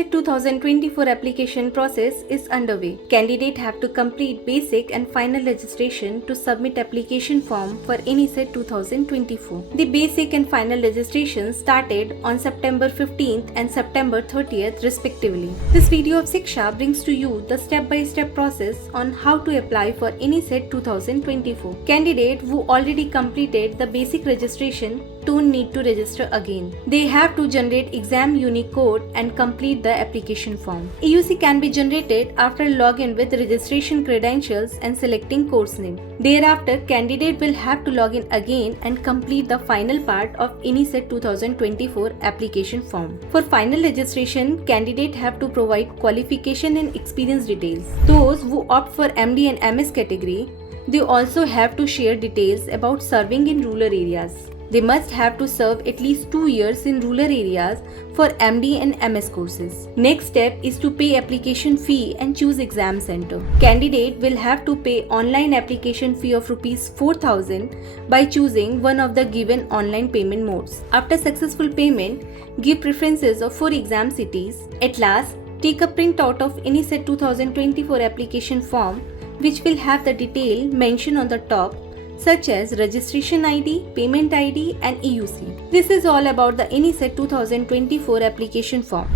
INICET 2024 application process is underway. Candidates have to complete basic and final registration to submit application form for INICET 2024. The basic and final registration started on September 15th and September 30th respectively. This video of Shiksha brings to you the step-by-step process on how to apply for INICET 2024. Candidates who already completed the basic registration don't need to register again. They have to generate exam unique code and complete the application form. EUC can be generated after login with registration credentials and selecting course name. Thereafter, candidate will have to log in again and complete the final part of INICET 2024 application form. For final registration, candidate have to provide qualification and experience details. Those who opt for MD and MS category, they also have to share details about serving in rural areas. They must have to serve at least 2 years in rural areas for MD and MS courses. Next step is to pay application fee and choose exam center. Candidate will have to pay online application fee of ₹4,000 by choosing one of the given online payment modes. After successful payment, give preferences of 4 exam cities. At last, take a printout of INICET 2024 application form, which will have the detail mentioned on the top, such as registration ID, payment ID and EUC. This is all about the INICET 2024 application form.